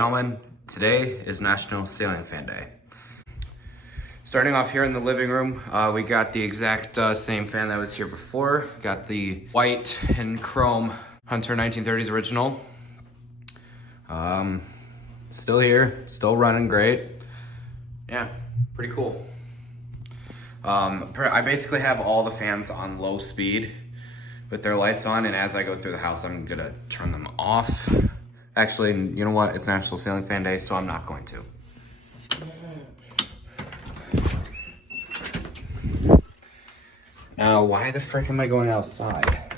gentlemen, today is National Ceiling Fan Day. Starting off here in the living room, we got the exact same fan that was here before. Got the white and chrome Hunter 1930s original. Still here, still running great. Yeah, pretty cool. I basically have all the fans on low speed with their lights on, and as I go through the house, I'm gonna turn them off. Actually, you know what? It's National Ceiling Fan Day, so I'm not going to. Now, why the frick am I going outside?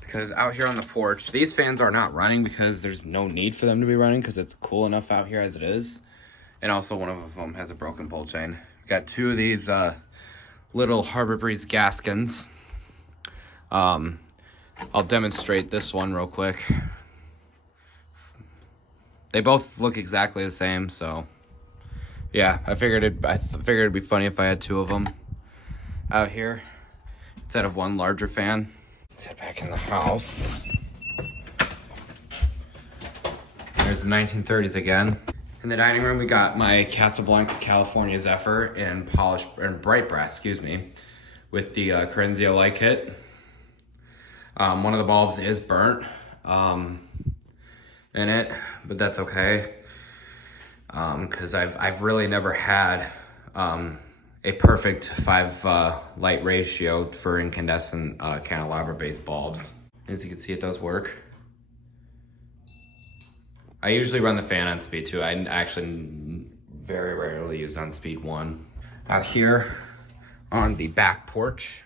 Because out here on the porch, these fans are not running because there's no need for them to be running because it's cool enough out here as it is. And also one of them has a broken pull chain. Got two of these little Harbor Breeze Gaskins. I'll demonstrate this one real quick. They both look exactly the same, so yeah, I figured it'd be funny if I had two of them out here instead of one larger fan. Let's head back in the house. There's the 1930s again. In the dining room, we got my Casablanca California Zephyr in bright brass, excuse me, with the Corenzio light kit. One of the bulbs is burnt in it, but that's okay. Because I've really never had a perfect 5 light ratio for incandescent candelabra based bulbs. As you can see, it does work. I usually run the fan on speed 2. I actually very rarely use on speed 1. Out here on the back porch,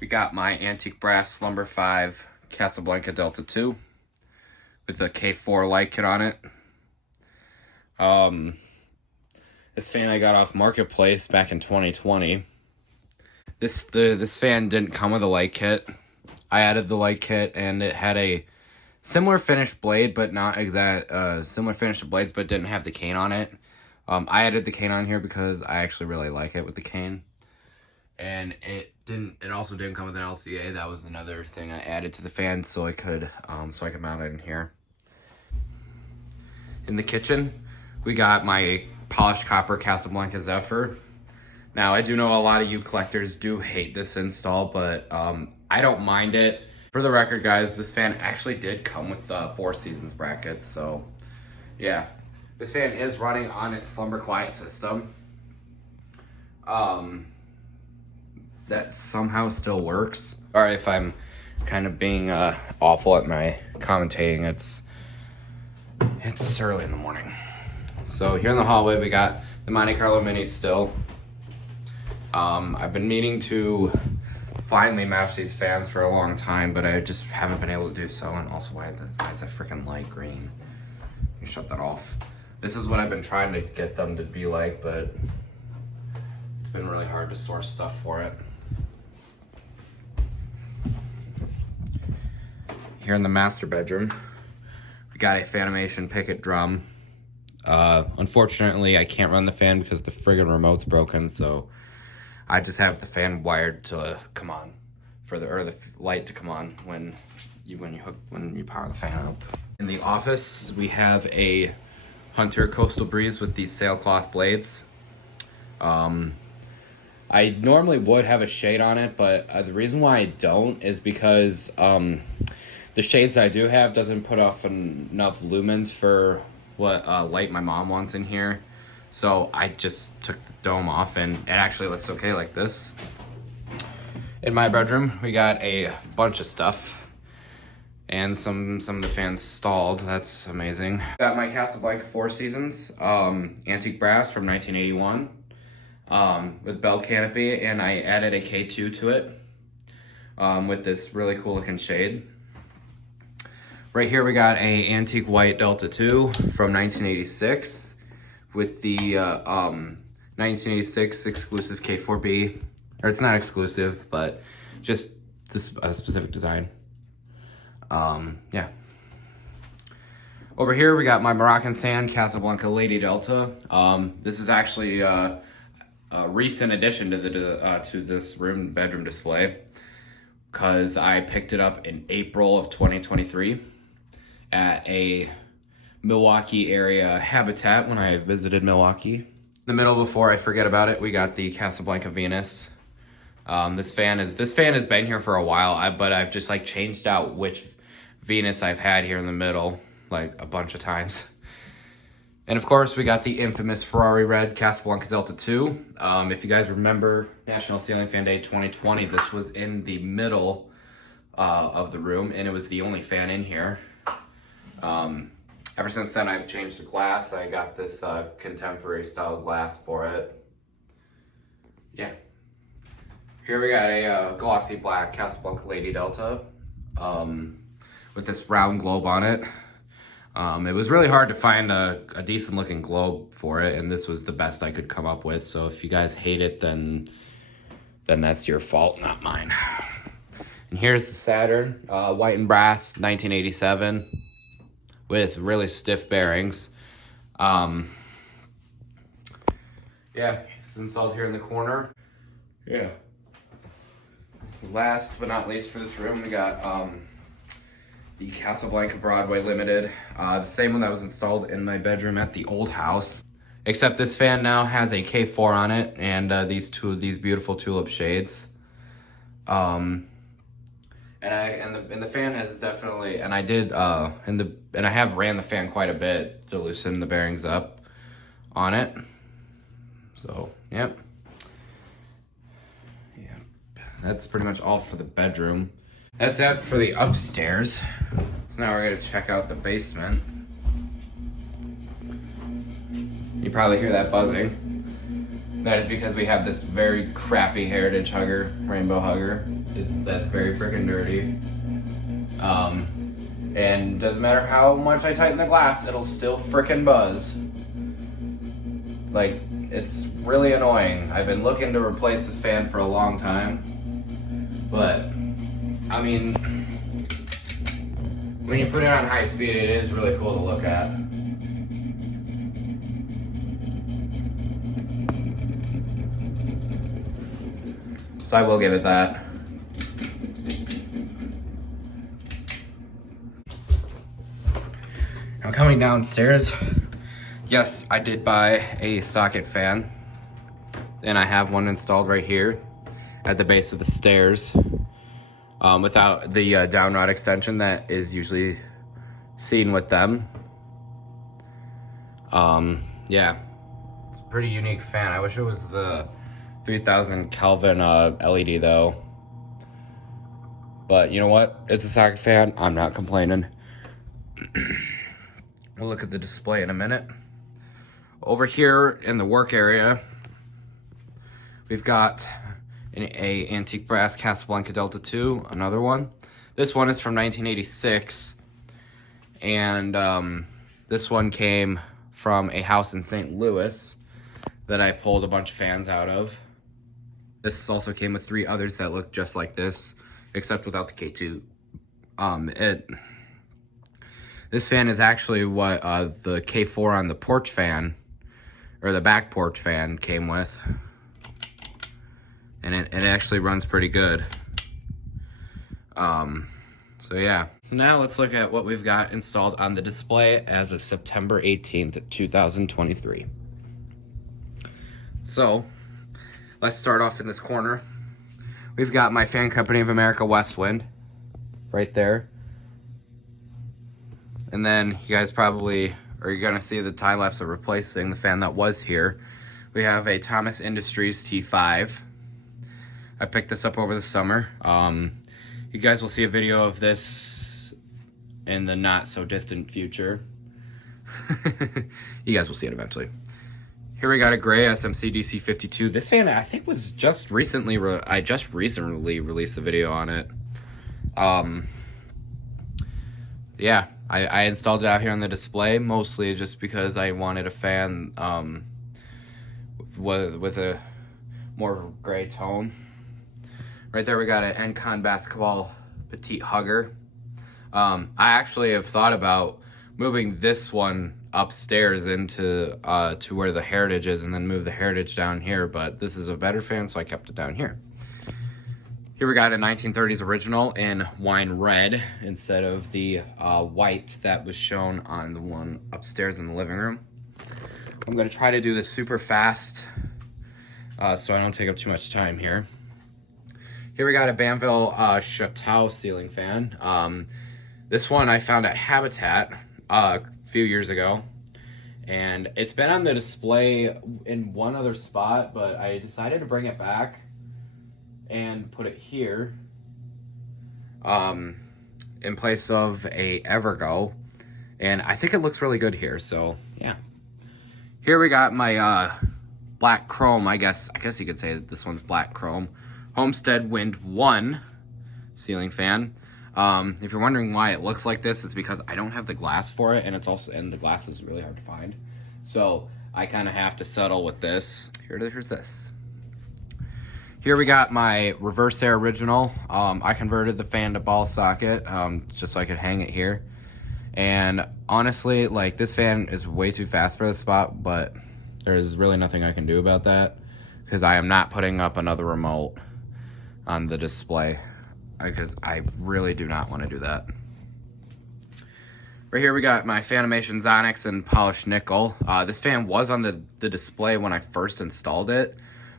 we got my antique brass Slumber 5 Casablanca Delta 2 with a K4 light kit on it. This fan I got off Marketplace back in 2020. This fan didn't come with a light kit. I added the light kit and it had a similar finished blade, but not exact similar finish to blades, but didn't have the cane on it. I added the cane on here because I actually really like it with the cane. And it also didn't come with an LCA. That was another thing I added to the fan so I could mount it in here. In the kitchen, we got my polished copper Casablanca Zephyr. Now, I do know a lot of you collectors do hate this install, but I don't mind it. For the record, guys, this fan actually did come with 4 seasons brackets, so yeah. This fan is running on its Slumber Quiet system. That somehow still works. Sorry if I'm kind of being awful at my commentating. It's early in the morning. So here in the hallway, we got the Monte Carlo Mini still. I've been meaning to finally match these fans for a long time, but I just haven't been able to do so. And also, why is that freaking light green? You shut that off. This is what I've been trying to get them to be like, but it's been really hard to source stuff for it. Here in the master bedroom, we got a Fanimation Picket drum. Unfortunately, I can't run the fan because the friggin' remote's broken, so I just have the fan wired to come on the light to come on when you power the fan up. In the office, we have a Hunter Coastal Breeze with these sailcloth blades. I normally would have a shade on it, but the reason why I don't is because the shades that I do have doesn't put off enough lumens for what light my mom wants in here. So I just took the dome off and it actually looks okay like this. In my bedroom, we got a bunch of stuff and some of the fans stalled. That's amazing. Got my Casablanca 4 Seasons antique brass from 1981 with bell canopy, and I added a K2 to it with this really cool looking shade. Right here we got a antique white Delta 2 from 1986 with the 1986 exclusive K4B. Or it's not exclusive, but just this specific design. Yeah. Over here we got my Moroccan Sand Casablanca Lady Delta. This is actually a recent addition to this bedroom display, because I picked it up in April of 2023. at a Milwaukee area habitat when I visited Milwaukee. In the middle, before I forget about it, we got the Casablanca Venus. This fan has been here for a while, but I've just like changed out which Venus I've had here in the middle like a bunch of times. And of course, we got the infamous Ferrari Red Casablanca Delta 2. If you guys remember National Ceiling Fan Day 2020, this was in the middle of the room, and it was the only fan in here. Ever since then, I've changed the glass. I got this contemporary style glass for it. Yeah. Here we got a glossy black Casablanca Lady Delta with this round globe on it. It was really hard to find a decent looking globe for it, and this was the best I could come up with. So if you guys hate it, then that's your fault, not mine. And here's the Saturn, white and brass, 1987, with really stiff bearings. Yeah, it's installed here in the corner. Yeah. So last but not least for this room, we got the Casablanca Broadway Limited, the same one that was installed in my bedroom at the old house. Except this fan now has a K4 on it, and these beautiful tulip shades. And the fan has definitely, and I did and I have ran the fan quite a bit to loosen the bearings up on it. So yep. That's pretty much all for the bedroom. That's it for the upstairs. So now we're gonna check out the basement. You probably hear that buzzing. That is because we have this very crappy Heritage hugger, rainbow hugger. That's very freaking dirty. And doesn't matter how much I tighten the glass, it'll still freaking buzz. Like, it's really annoying. I've been looking to replace this fan for a long time. But, I mean, when you put it on high speed, it is really cool to look at. So I will give it that. I'm coming downstairs. Yes, I did buy a socket fan, and I have one installed right here at the base of the stairs, without the down rod extension that is usually seen with them. Yeah, it's a pretty unique fan. I wish it was the 3000 Kelvin LED though. But you know what? It's a socket fan. I'm not complaining. We'll look at the display in a minute. Over here in the work area, we've got a antique brass Casablanca Delta 2, another one. This one is from 1986, and this one came from a house in St. Louis that I pulled a bunch of fans out of. This also came with 3 others that look just like this, except without the K2. This fan is actually what the K4 on the Porch fan, or the back Porch fan, came with. And it actually runs pretty good. So yeah. So now let's look at what we've got installed on the display as of September 18th, 2023. So, let's start off in this corner. We've got my Fan Company of America Westwind right there. And then you guys probably are gonna see the time lapse of replacing the fan that was here. We have a Thomas Industries T5. I picked this up over the summer. You guys will see a video of this in the not so distant future. You guys will see it eventually. Here we got a gray SMC DC52. This fan I think was just recently, I just recently released the video on it. Yeah, I installed it out here on the display, mostly just because I wanted a fan with a more gray tone. Right there we got an Encon Basketball Petite Hugger. I actually have thought about moving this one upstairs into to where the Heritage is, and then move the Heritage down here, but this is a better fan, so I kept it down here. Here we got a 1930s original in wine red instead of the white that was shown on the one upstairs in the living room. I'm gonna try to do this super fast so I don't take up too much time here. Here we got a Banville Chateau ceiling fan. This one I found at Habitat a few years ago. And it's been on the display in one other spot, but I decided to bring it back and put it here in place of a Evergo. And I think it looks really good here, so yeah. Here we got my black chrome, I guess you could say that this one's black chrome. Homestead Wind 1 ceiling fan. If you're wondering why it looks like this, it's because I don't have the glass for it, and the glass is really hard to find. So I kind of have to settle with this. Here's this. Here we got my reverse air original. I converted the fan to ball socket just so I could hang it here. And honestly, like, this fan is way too fast for this spot, but there's really nothing I can do about that because I am not putting up another remote on the display because I really do not want to do that. Right here we got my Fanimation Zonix in polished nickel. This fan was on the display when I first installed it,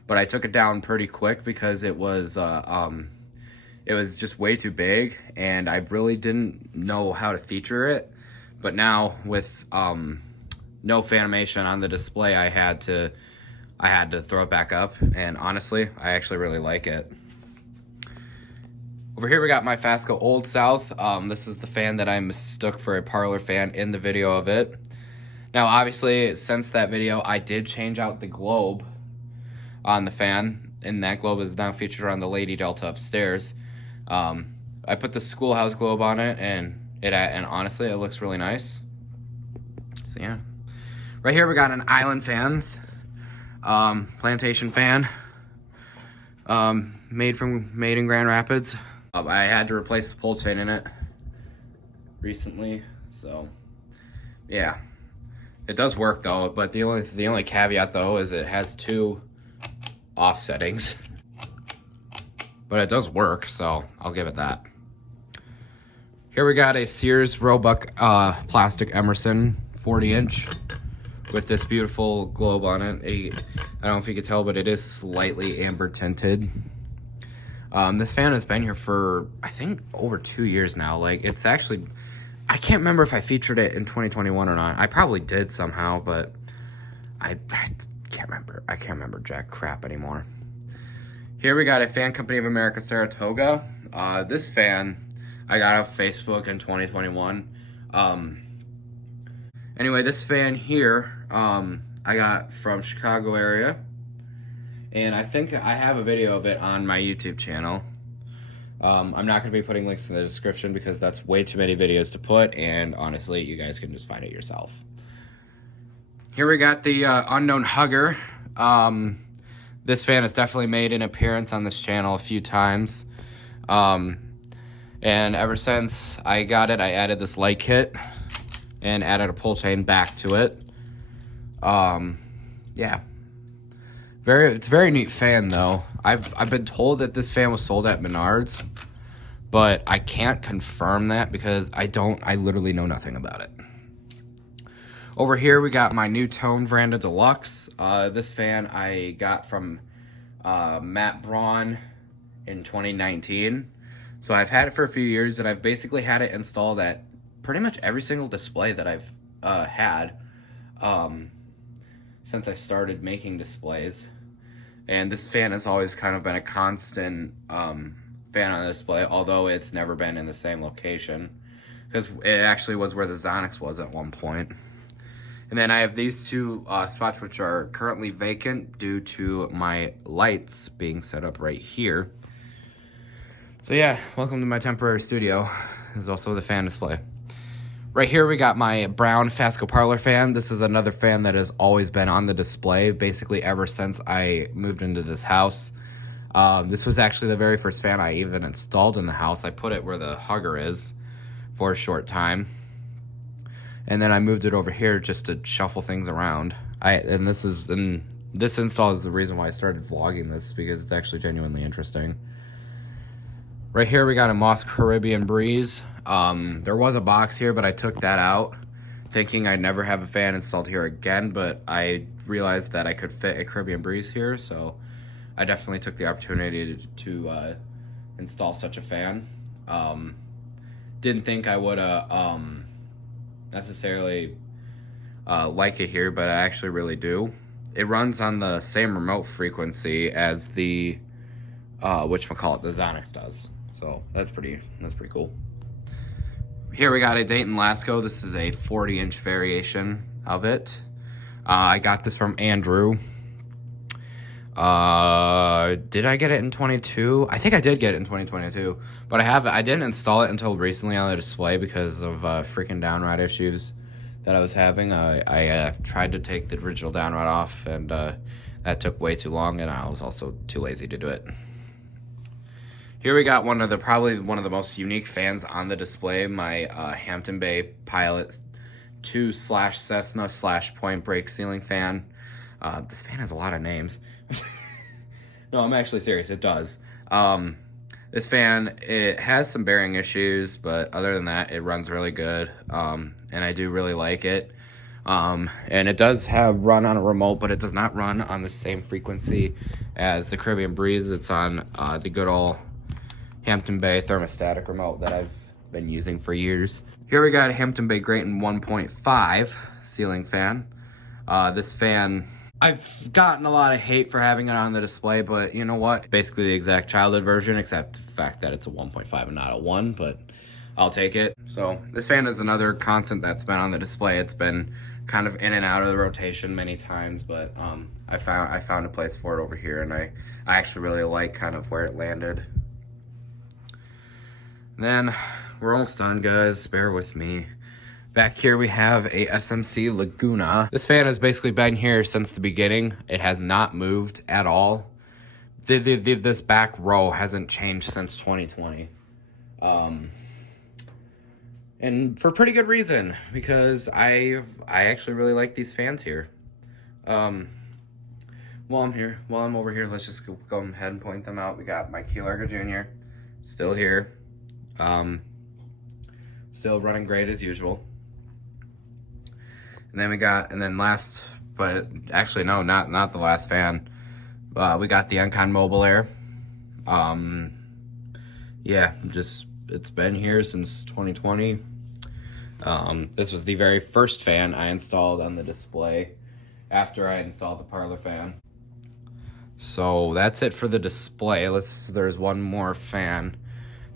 but I took it down pretty quick because it was just way too big and I really didn't know how to feature it. But now with no Fanimation on the display, I had to throw it back up, and honestly, I actually really like it. Over here we got my Fasco Old South. This is the fan that I mistook for a parlor fan in the video of it. Now obviously, since that video, I did change out the globe on the fan, and that globe is now featured on the Lady Delta upstairs. I put the schoolhouse globe on it, and honestly, it looks really nice. So yeah. Right here we got an Island Fans plantation fan, made in Grand Rapids. I had to replace the pole chain in it recently, so yeah, it does work though. But the only caveat though is it has 2 off settings, but it does work, so I'll give it that. Here we got a Sears Roebuck plastic Emerson 40-inch with this beautiful globe on it. I don't know if you can tell, but it is slightly amber tinted. This fan has been here for, I think, over 2 years now. Like, it's actually, I can't remember if I featured it in 2021 or not. I probably did somehow, but I can't remember. I can't remember jack crap anymore. Here we got a Fan Company of America Saratoga. This fan I got off Facebook in 2021. Anyway, this fan here, I got from Chicago area. And I think I have a video of it on my YouTube channel. I'm not going to be putting links in the description because that's way too many videos to put, and honestly, you guys can just find it yourself. Here we got the Unknown Hugger. This fan has definitely made an appearance on this channel a few times. And ever since I got it, I added this light kit and added a pull chain back to it. Yeah. It's a very neat fan though. I've been told that this fan was sold at Menards, but I can't confirm that because I literally know nothing about it. Over here we got my new Tone Veranda Deluxe. This fan I got from Matt Braun in 2019. So I've had it for a few years, and I've basically had it installed at pretty much every single display that I've had since I started making displays. And this fan has always kind of been a constant fan on the display, although it's never been in the same location, because it actually was where the Zonix was at one point. And then I have these 2 spots which are currently vacant due to my lights being set up right here. So yeah, welcome to my temporary studio. There's also the fan display. Right here we got my brown Fasco Parlor fan. This is another fan that has always been on the display, basically ever since I moved into this house. This was actually the very first fan I even installed in the house. I put it where the hugger is for a short time. And then I moved it over here just to shuffle things around. This install is the reason why I started vlogging this, because it's actually genuinely interesting. Right here we got a Moss Caribbean Breeze. There was a box here, but I took that out thinking I'd never have a fan installed here again, but I realized that I could fit a Caribbean Breeze here, so I definitely took the opportunity to install such a fan. Didn't think I would necessarily like it here, but I actually really do. It runs on the same remote frequency as the whatchamacallit, the Zonix does. So that's pretty cool. Here we got a Dayton Lasco. This is a 40-inch variation of it. I got this from Andrew. Did I get it in 22? I think I did get it in 2022, but I didn't install it until recently on the display because of freaking downrod issues that I was having. I tried to take the original downrod off, and that took way too long, and I was also too lazy to do it. Here we got probably one of the most unique fans on the display, my Hampton Bay Pilot 2/Cessna/Point Break ceiling fan. This fan has a lot of names. No, I'm actually serious, it does. This fan, it has some bearing issues, but other than that, it runs really good, and I do really like it. And it does have run on a remote, but it does not run on the same frequency as the Caribbean Breeze. It's on the good old Hampton Bay thermostatic remote that I've been using for years. Here we got a Hampton Bay Grayton 1.5 ceiling fan. This fan, I've gotten a lot of hate for having it on the display, but you know what? Basically the exact childhood version, except the fact that it's a 1.5 and not a 1, but I'll take it. So this fan is another constant that's been on the display. It's been kind of in and out of the rotation many times, but I found a place for it over here, and I actually really like kind of where it landed. And then we're almost done, guys. Bear with me. Back here we have a SMC Laguna. This fan has basically been here since the beginning. It has not moved at all. This back row hasn't changed since 2020. And for pretty good reason, because I actually really like these fans here. While I'm over here, let's just go ahead and point them out. We got my Key Largo Jr. still here. Still running great as usual. And then last, but actually no, not the last fan. We got the Encon Mobile Air. Yeah, it's been here since 2020. This was the very first fan I installed on the display after I installed the parlor fan. So that's it for the display. There's one more fan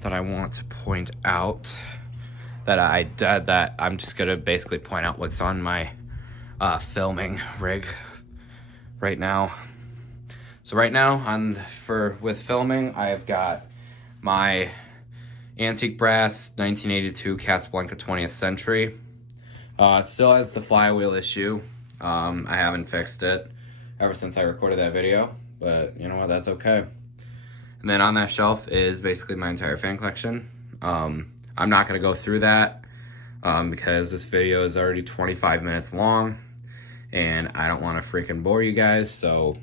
that I want to point out that I'm just gonna basically point out what's on my filming rig right now. So right now with filming, I've got my antique brass 1982 Casablanca 20th Century. It still has the flywheel issue. I haven't fixed it ever since I recorded that video, but you know what, that's okay. And then on that shelf is basically my entire fan collection. I'm not gonna go through that because this video is already 25 minutes long and I don't wanna freaking bore you guys. So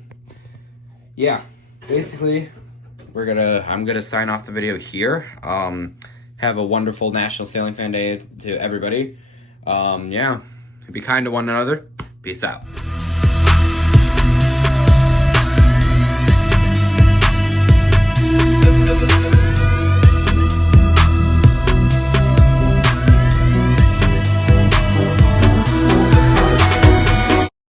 yeah, basically I'm gonna sign off the video here. Have a wonderful National Sailing Fan Day to everybody. Yeah, be kind to one another. Peace out.